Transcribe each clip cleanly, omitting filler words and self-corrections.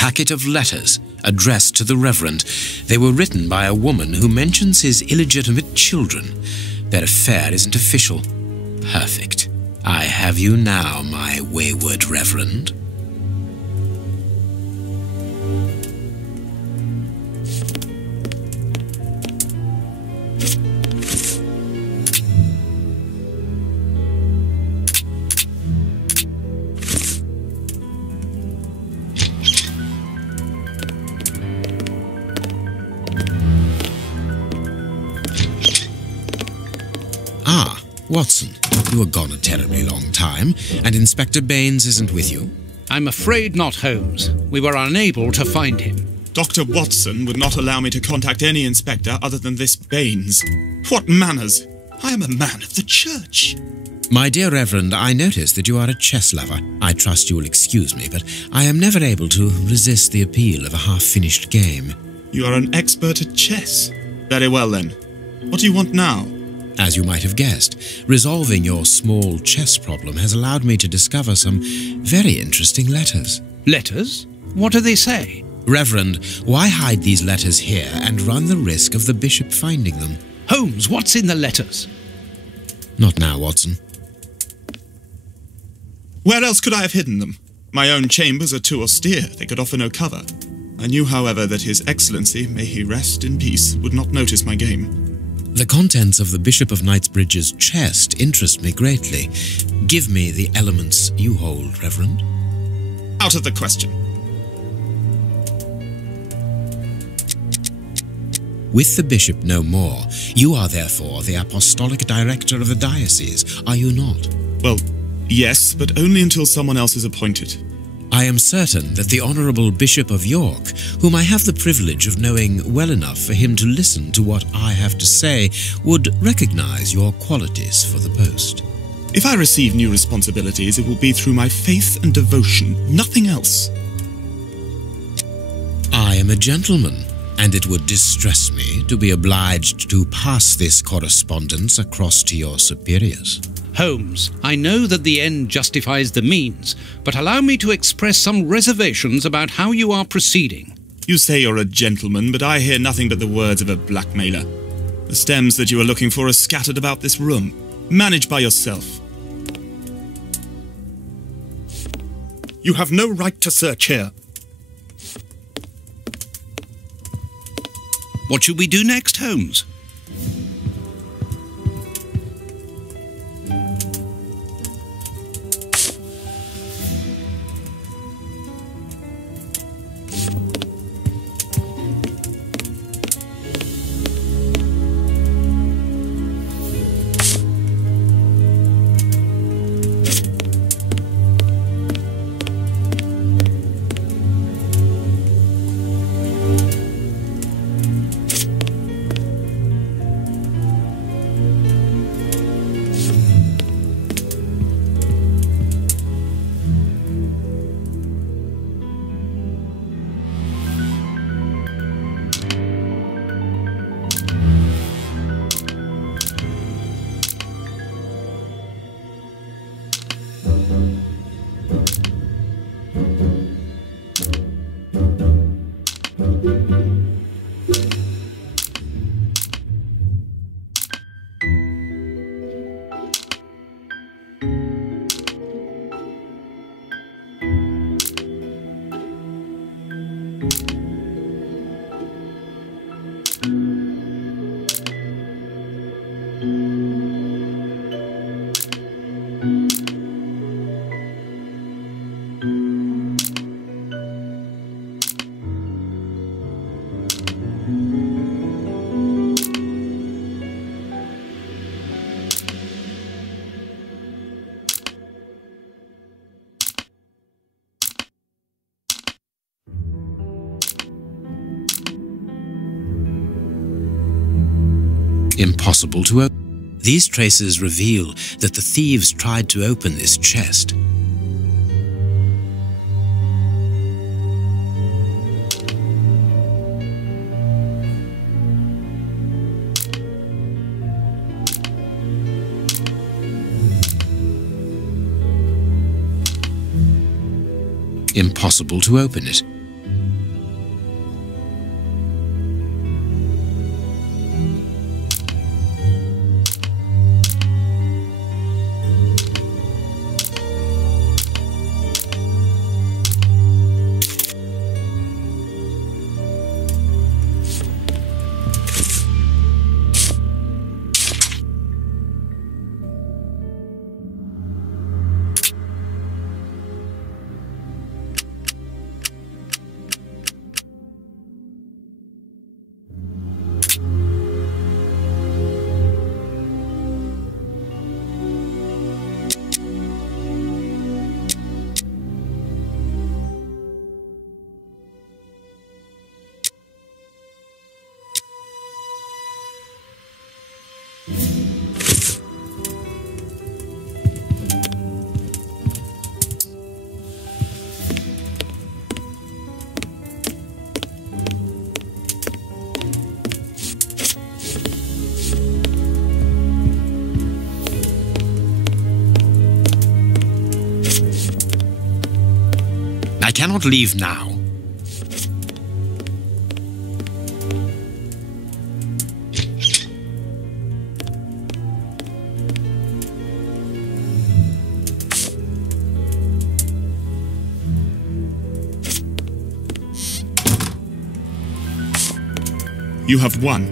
packet of letters addressed to the Reverend. They were written by a woman who mentions his illegitimate children. Their affair isn't official. Perfect. I have you now, my wayward Reverend. Ah, Watson, you were gone a terribly long time, and Inspector Baines isn't with you. I'm afraid not, Holmes. We were unable to find him. Dr. Watson would not allow me to contact any inspector other than this Baines. What manners! I am a man of the church. My dear Reverend, I notice that you are a chess lover. I trust you will excuse me, but I am never able to resist the appeal of a half-finished game. You are an expert at chess. Very well, then. What do you want now? As you might have guessed, resolving your small chess problem has allowed me to discover some very interesting letters. Letters? What do they say? Reverend, why hide these letters here and run the risk of the bishop finding them? Holmes, what's in the letters? Not now, Watson. Where else could I have hidden them? My own chambers are too austere. They could offer no cover. I knew, however, that His Excellency, may he rest in peace, would not notice my game. The contents of the Bishop of Knightsbridge's chest interest me greatly. Give me the elements you hold, Reverend. Out of the question. With the bishop no more, you are therefore the apostolic director of the diocese, are you not? Well, yes, but only until someone else is appointed. I am certain that the Honourable Bishop of York, whom I have the privilege of knowing well enough for him to listen to what I have to say, would recognise your qualities for the post. If I receive new responsibilities, it will be through my faith and devotion, nothing else. I am a gentleman, and it would distress me to be obliged to pass this correspondence across to your superiors. Holmes, I know that the end justifies the means, but allow me to express some reservations about how you are proceeding. You say you're a gentleman, but I hear nothing but the words of a blackmailer. The stems that you are looking for are scattered about this room. Manage by yourself. You have no right to search here. What should we do next, Holmes? Impossible to open. These traces reveal that the thieves tried to open this chest. Impossible to open it. cannot leave now. You have won.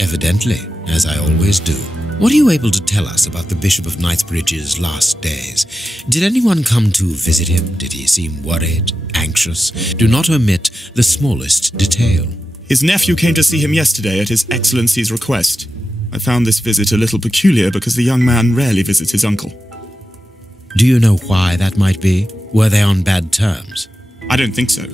Evidently, as I always do. What are you able to tell us about the Bishop of Knightsbridge's last days? Did anyone come to visit him? Did he seem worried, anxious? Do not omit the smallest detail. His nephew came to see him yesterday at His Excellency's request. I found this visit a little peculiar because the young man rarely visits his uncle. Do you know why that might be? Were they on bad terms? I don't think so.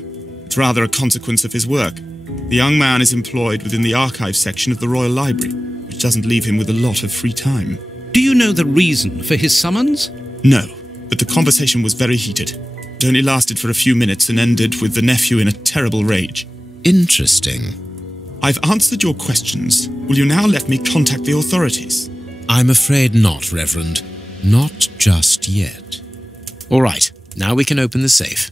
It's rather a consequence of his work. The young man is employed within the archive section of the Royal Library, which doesn't leave him with a lot of free time. Do you know the reason for his summons? No, but the conversation was very heated. It only lasted for a few minutes and ended with the nephew in a terrible rage. Interesting. I've answered your questions. Will you now let me contact the authorities? I'm afraid not, Reverend. Not just yet. All right, now we can open the safe.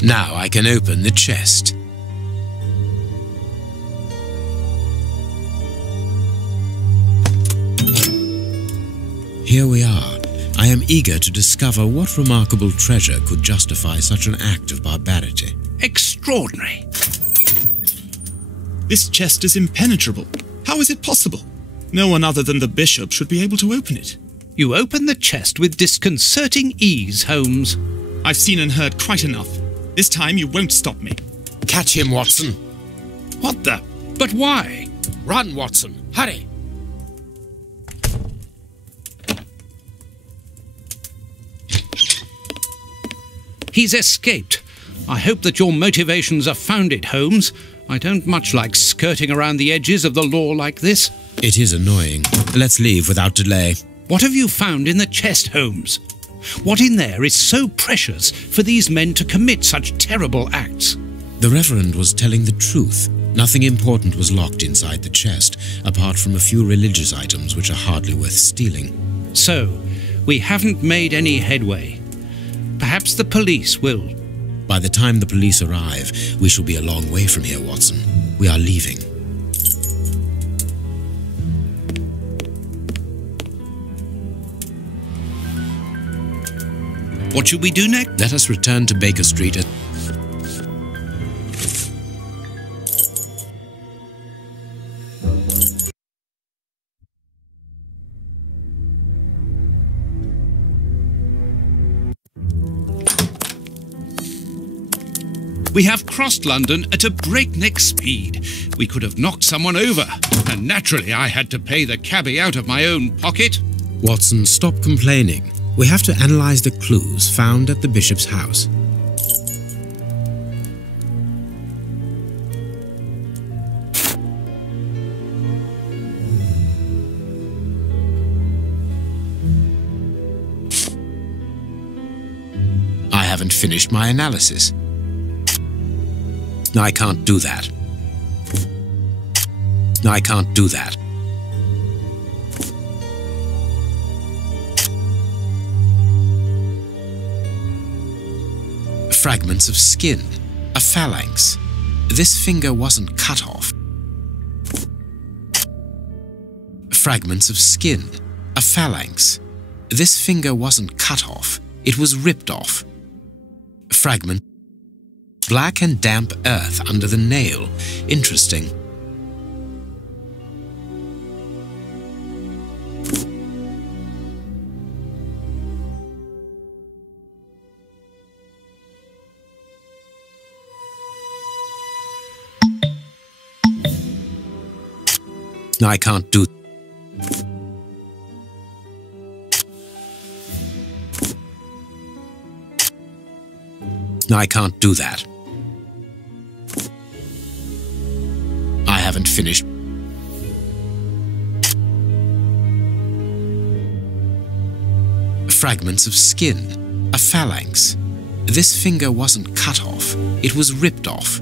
Now I can open the chest. Here we are. I am eager to discover what remarkable treasure could justify such an act of barbarity. Extraordinary. This chest is impenetrable. How is it possible? No one other than the bishop should be able to open it. You open the chest with disconcerting ease, Holmes. I've seen and heard quite enough. This time you won't stop me. Catch him, Watson. What the? But why? Run, Watson. Hurry. He's escaped. I hope that your motivations are founded, Holmes. I don't much like skirting around the edges of the law like this. It is annoying. Let's leave without delay. What have you found in the chest, Holmes? What in there is so precious for these men to commit such terrible acts? The Reverend was telling the truth. Nothing important was locked inside the chest, apart from a few religious items which are hardly worth stealing. So, we haven't made any headway. Perhaps the police will. By the time the police arrive, we shall be a long way from here, Watson. We are leaving. What should we do next? Let us return to Baker Street at... We have crossed London at a breakneck speed. We could have knocked someone over, and naturally I had to pay the cabbie out of my own pocket. Watson, stop complaining. We have to analyze the clues found at the bishop's house. I haven't finished my analysis. I can't do that. I can't do that. Fragments of skin, a phalanx. This finger wasn't cut off. Fragments of skin, a phalanx. This finger wasn't cut off, it was ripped off. Fragment. Black and damp earth under the nail. Interesting. I can't do... I can't do that. I haven't finished. Fragments of skin, a phalanx. This finger wasn't cut off, it was ripped off.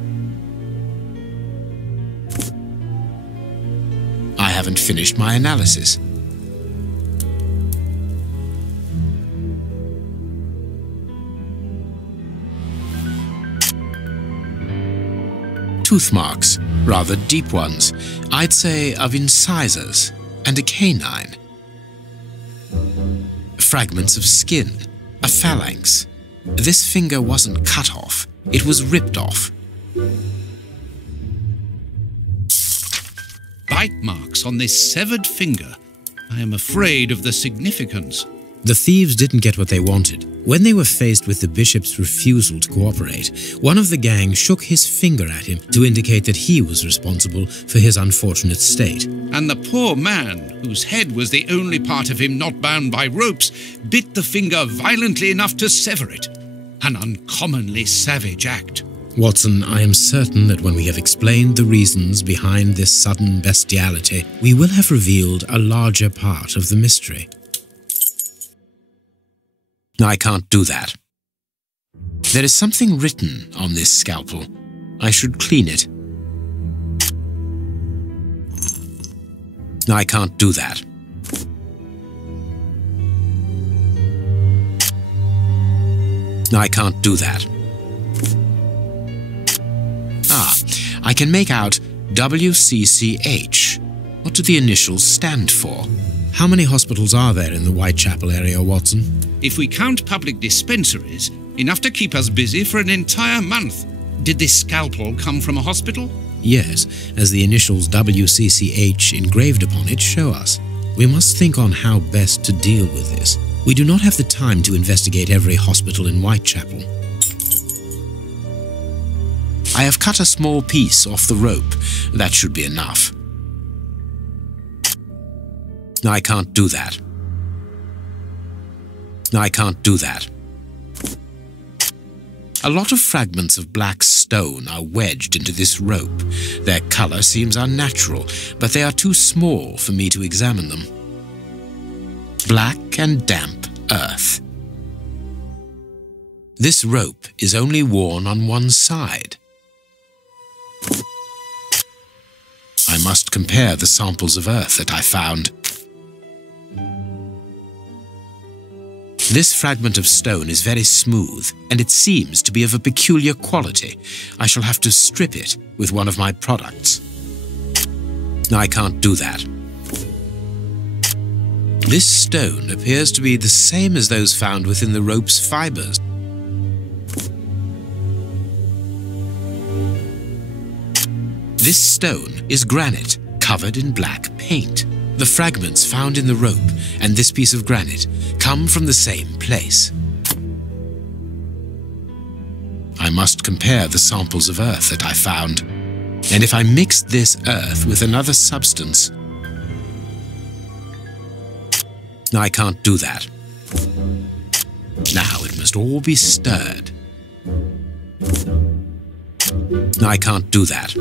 I haven't finished my analysis. Tooth marks, rather deep ones, I'd say of incisors, and a canine. Fragments of skin, a phalanx. This finger wasn't cut off, it was ripped off. Bite marks on this severed finger. I am afraid of the significance. The thieves didn't get what they wanted. When they were faced with the bishop's refusal to cooperate, one of the gang shook his finger at him to indicate that he was responsible for his unfortunate state. And the poor man, whose head was the only part of him not bound by ropes, bit the finger violently enough to sever it. An uncommonly savage act. Watson, I am certain that when we have explained the reasons behind this sudden bestiality, we will have revealed a larger part of the mystery. I can't do that. There is something written on this scalpel. I should clean it. I can't do that. I can't do that. Ah, I can make out WCCH. What do the initials stand for? How many hospitals are there in the Whitechapel area, Watson? If we count public dispensaries, enough to keep us busy for an entire month. Did this scalpel come from a hospital? Yes, as the initials WCCH engraved upon it show us. We must think on how best to deal with this. We do not have the time to investigate every hospital in Whitechapel. I have cut a small piece off the rope. That should be enough. I can't do that. I can't do that. A lot of fragments of black stone are wedged into this rope. Their color seems unnatural, but they are too small for me to examine them. Black and damp earth. This rope is only worn on one side. I must compare the samples of earth that I found. This fragment of stone is very smooth, and it seems to be of a peculiar quality. I shall have to strip it with one of my products. I can't do that. This stone appears to be the same as those found within the rope's fibers. This stone is granite covered in black paint. The fragments found in the rope and this piece of granite come from the same place. I must compare the samples of earth that I found, and if I mixed this earth with another substance, I can't do that. Now it must all be stirred. I can't do that.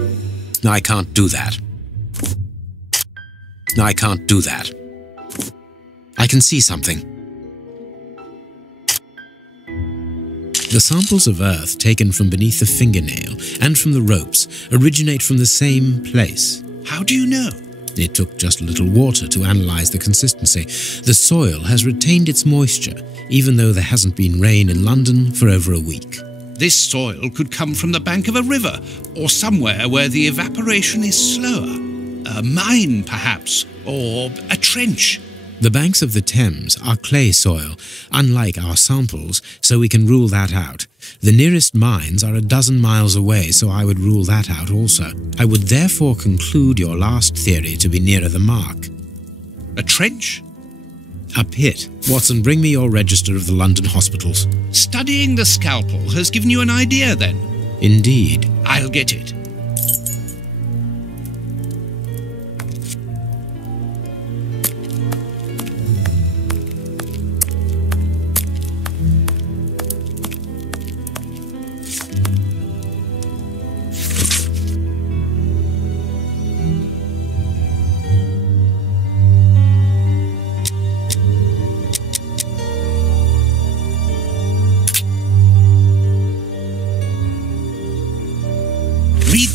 I can't do that. I can't do that. I can see something. The samples of earth taken from beneath the fingernail and from the ropes originate from the same place. How do you know? It took just a little water to analyze the consistency. The soil has retained its moisture, even though there hasn't been rain in London for over a week. This soil could come from the bank of a river, or somewhere where the evaporation is slower. A mine, perhaps, or a trench. The banks of the Thames are clay soil, unlike our samples, so we can rule that out. The nearest mines are a dozen miles away, so I would rule that out also. I would therefore conclude your last theory to be nearer the mark. A trench? A pit. Watson, bring me your register of the London hospitals. Studying the scalpel has given you an idea, then? Indeed. I'll get it.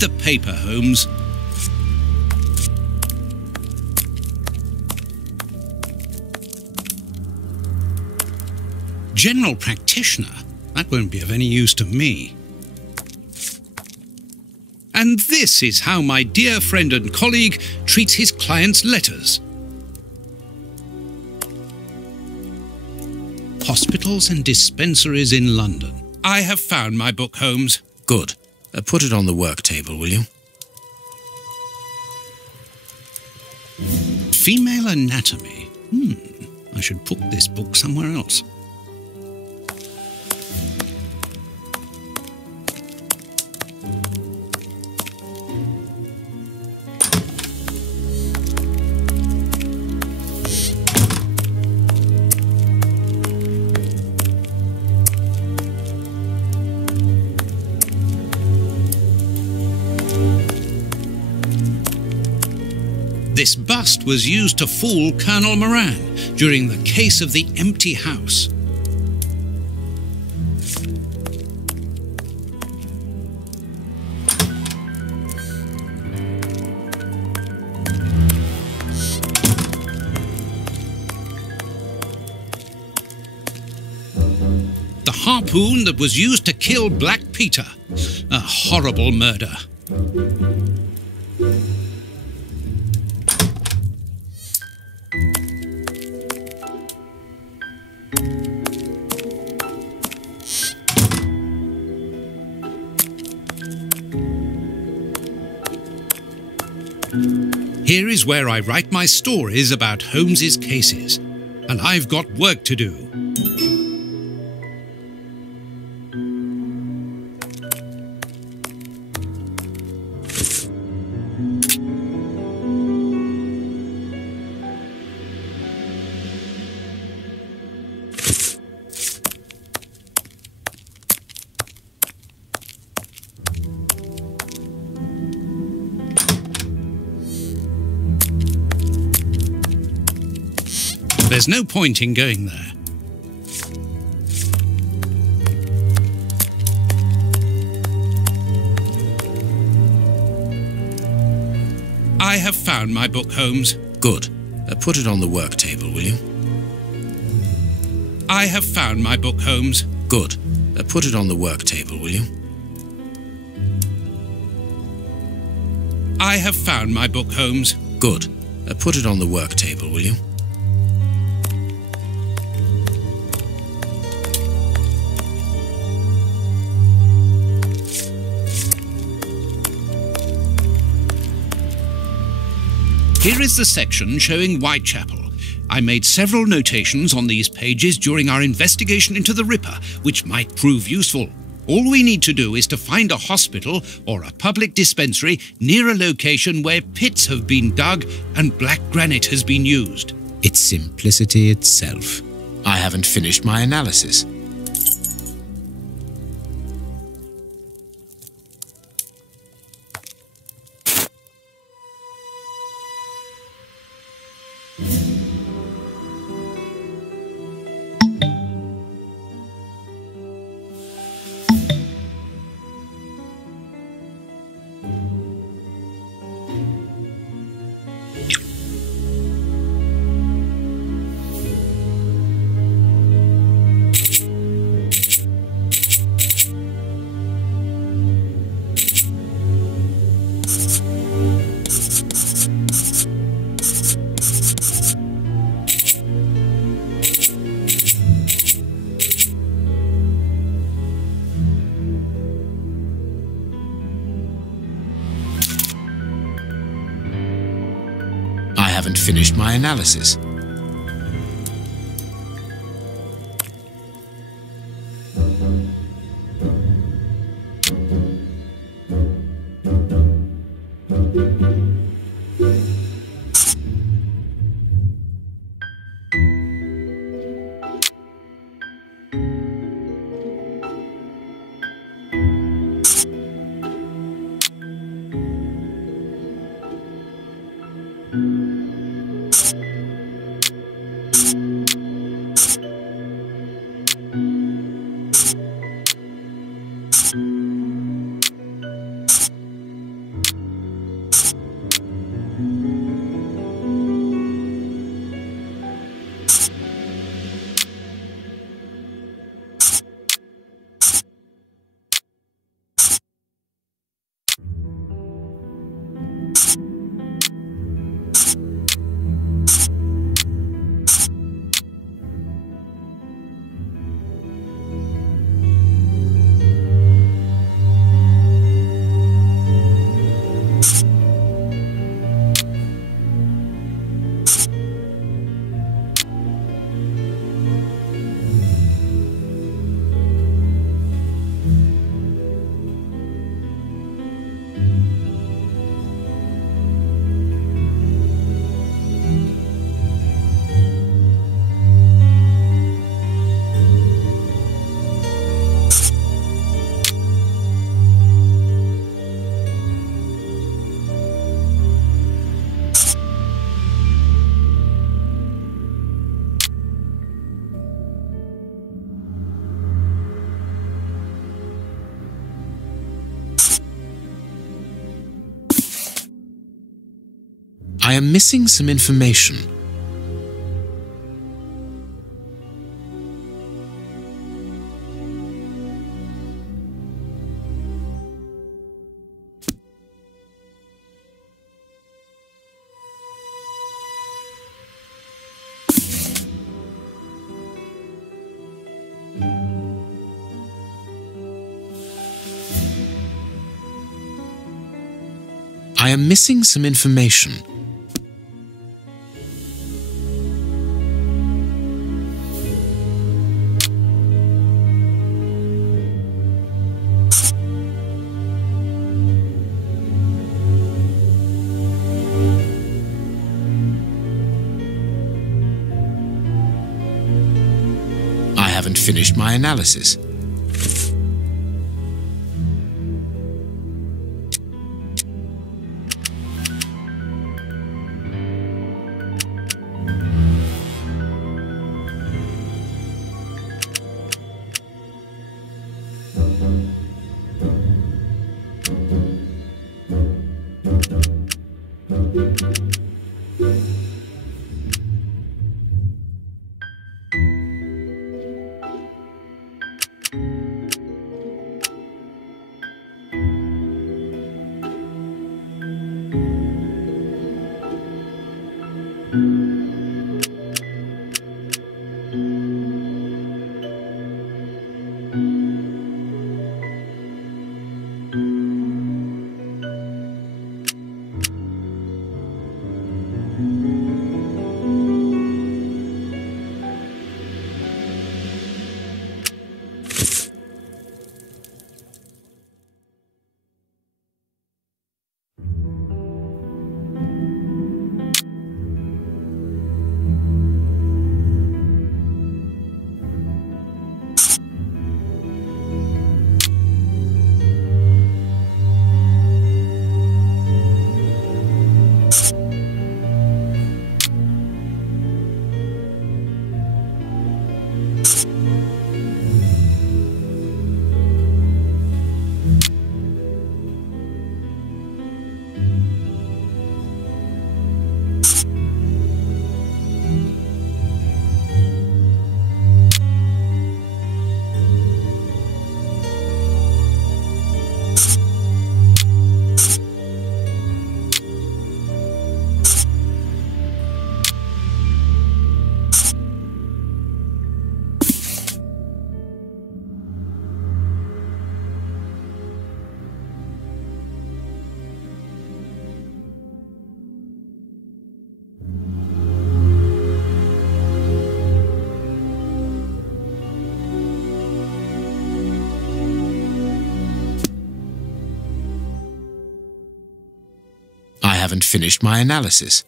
the paper, Holmes. General practitioner? That won't be of any use to me. And this is how my dear friend and colleague treats his clients' letters. Hospitals and dispensaries in London. I have found my book, Holmes. Good. Put it on the work table, will you? Female anatomy. I should put this book somewhere else. This bust was used to fool Colonel Moran during the case of the empty house. The harpoon that was used to kill Black Peter. A horrible murder. Here is where I write my stories about Holmes's cases, and I've got work to do. There's no point in going there. I have found my book, Holmes. Good. Put it on the work table, will you? I have found my book, Holmes. Good. Put it on the work table, will you? I have found my book, Holmes. Good. Put it on the work table, will you? Here is the section showing Whitechapel. I made several notations on these pages during our investigation into the Ripper, which might prove useful. All we need to do is to find a hospital or a public dispensary near a location where pits have been dug and black granite has been used. It's simplicity itself. I haven't finished my analysis. I haven't finished my analysis. am missing some information. I am missing some information. I haven't finished my analysis. I haven't finished my analysis.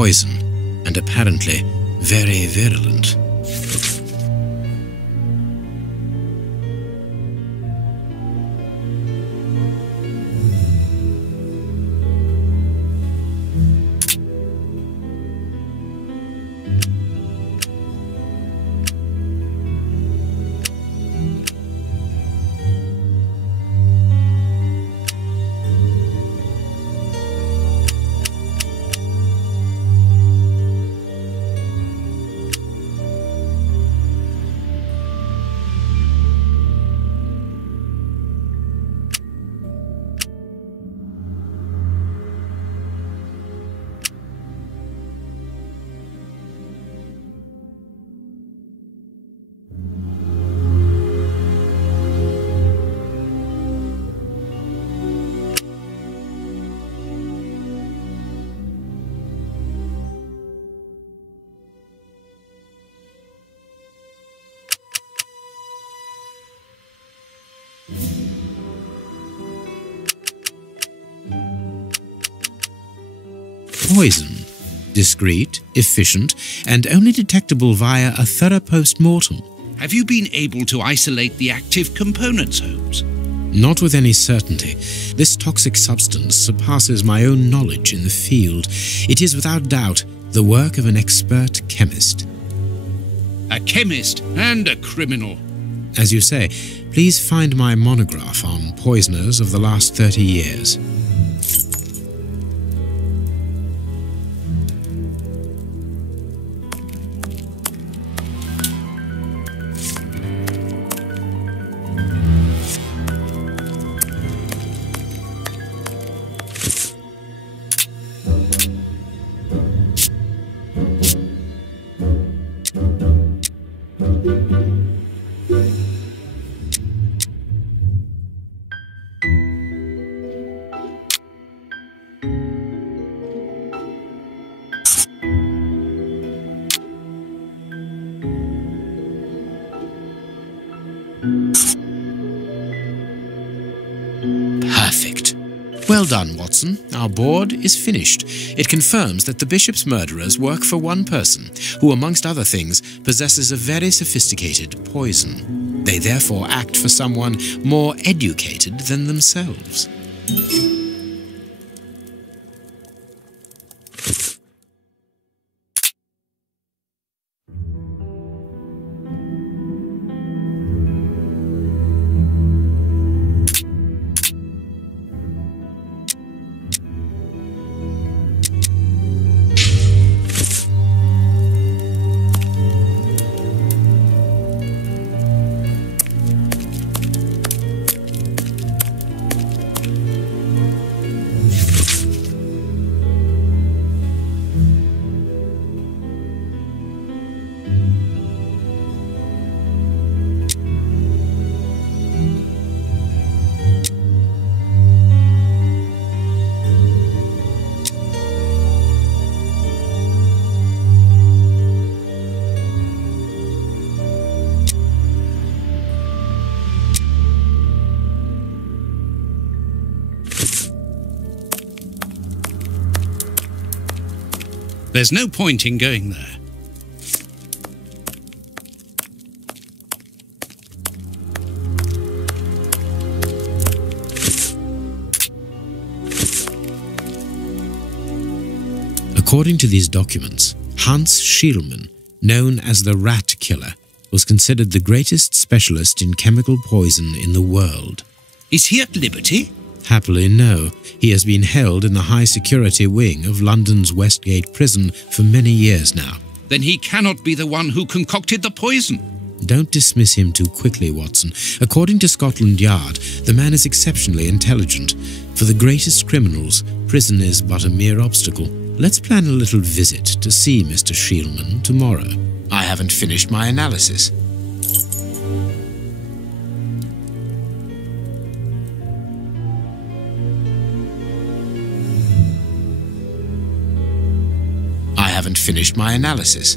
poison, and apparently very virulent. Poison. Discreet, efficient, and only detectable via a thorough post-mortem. Have you been able to isolate the active components, Holmes? Not with any certainty. This toxic substance surpasses my own knowledge in the field. It is without doubt the work of an expert chemist. A chemist and a criminal. As you say, please find my monograph on poisoners of the last 30 years. Perfect. Well done, Watson. Our board is finished. It confirms that the bishop's murderers work for one person, who, amongst other things, possesses a very sophisticated poison. They therefore act for someone more educated than themselves. There's no point in going there. According to these documents, Hans Schielmann, known as the Rat Killer, was considered the greatest specialist in chemical poison in the world. Is he at liberty? Happily, no. He has been held in the high-security wing of London's Westgate prison for many years now. Then he cannot be the one who concocted the poison. Don't dismiss him too quickly, Watson. According to Scotland Yard, the man is exceptionally intelligent. For the greatest criminals, prison is but a mere obstacle. Let's plan a little visit to see Mr. Schielmann tomorrow. I haven't finished my analysis. I haven't finished my analysis.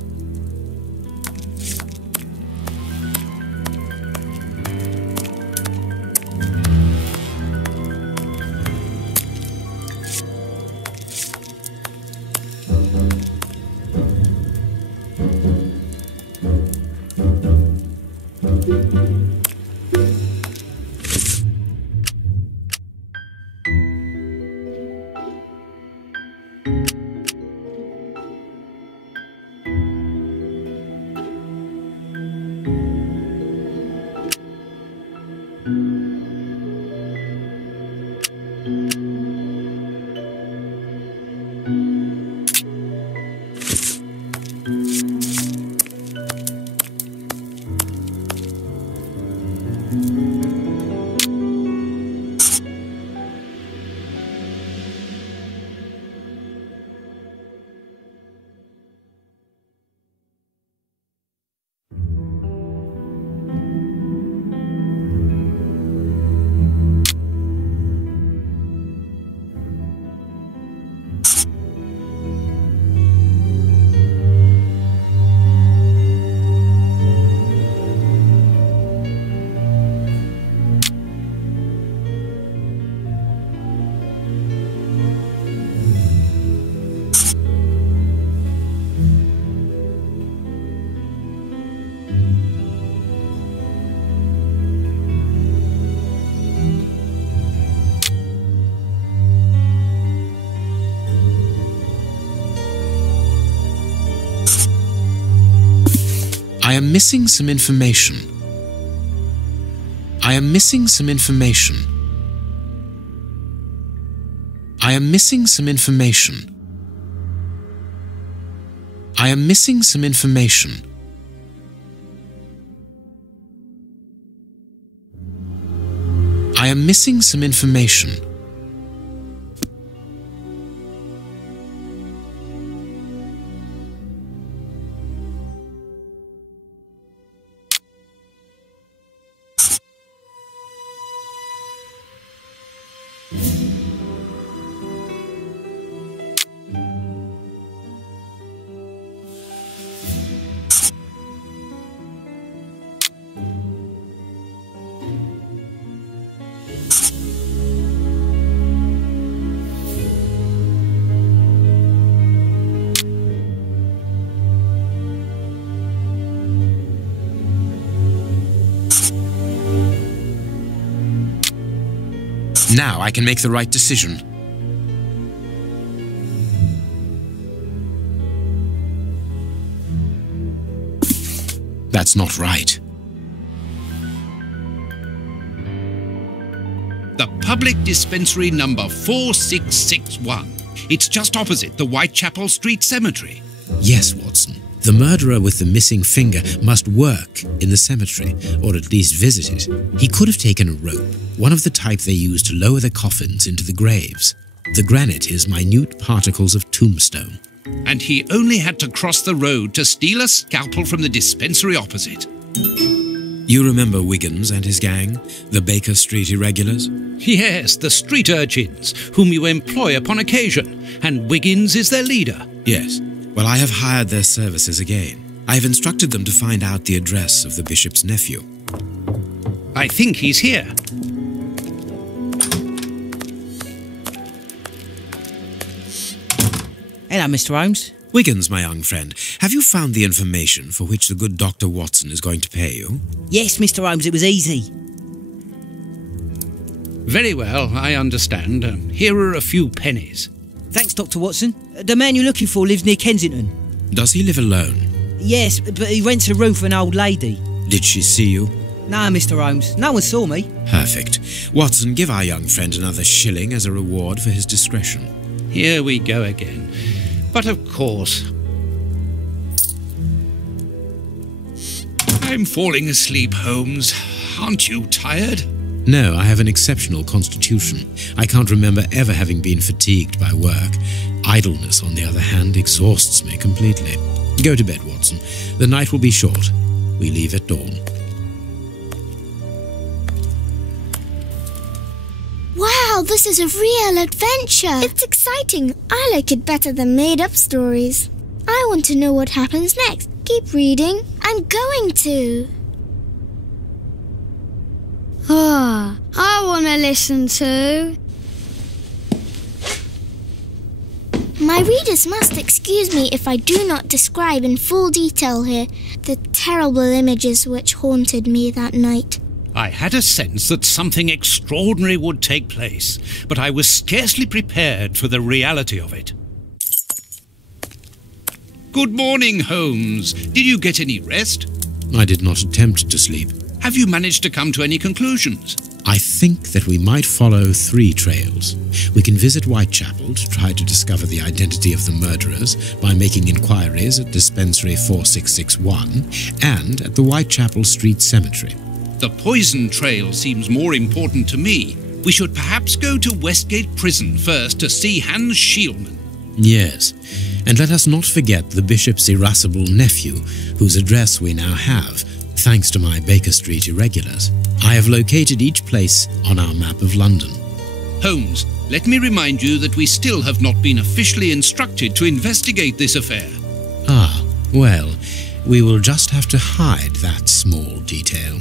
I am missing some information. I am missing some information. I am missing some information. I am missing some information. I am missing some information. Now I can make the right decision. That's not right. The public dispensary number 4661. It's just opposite the Whitechapel Street Cemetery. Yes, Watson. The murderer with the missing finger must work in the cemetery, or at least visit it. He could have taken a rope, one of the type they use to lower the coffins into the graves. The granite is minute particles of tombstone. And he only had to cross the road to steal a scalpel from the dispensary opposite. You remember Wiggins and his gang, the Baker Street irregulars? Yes, the street urchins, whom you employ upon occasion, and Wiggins is their leader. Yes. Well, I have hired their services again. I have instructed them to find out the address of the bishop's nephew. I think he's here. Hello, Mr. Holmes. Wiggins, my young friend, have you found the information for which the good Dr. Watson is going to pay you? Yes, Mr. Holmes, it was easy. Very well, I understand. Here are a few pennies. Thanks, Dr. Watson. The man you're looking for lives near Kensington. Does he live alone? Yes, but he rents a room for an old lady. Did she see you? No, Mr. Holmes. No one saw me. Perfect. Watson, give our young friend another shilling as a reward for his discretion. Here we go again. But of course... I'm falling asleep, Holmes. Aren't you tired? No, I have an exceptional constitution. I can't remember ever having been fatigued by work. Idleness, on the other hand, exhausts me completely. Go to bed, Watson. The night will be short. We leave at dawn. Wow, this is a real adventure. It's exciting. I like it better than made-up stories. I want to know what happens next. Keep reading. I'm going to. I want to listen to... My readers must excuse me if I do not describe in full detail here the terrible images which haunted me that night. I had a sense that something extraordinary would take place, but I was scarcely prepared for the reality of it. Good morning, Holmes. Did you get any rest? I did not attempt to sleep. Have you managed to come to any conclusions? I think that we might follow 3 trails. We can visit Whitechapel to try to discover the identity of the murderers by making inquiries at Dispensary 4661 and at the Whitechapel Street Cemetery. The poison trail seems more important to me. We should perhaps go to Westgate Prison first to see Hans Schielman. Yes, and let us not forget the bishop's irascible nephew, whose address we now have, thanks to my Baker Street irregulars. I have located each place on our map of London. Holmes, let me remind you that we still have not been officially instructed to investigate this affair. Ah, well, we will just have to hide that small detail.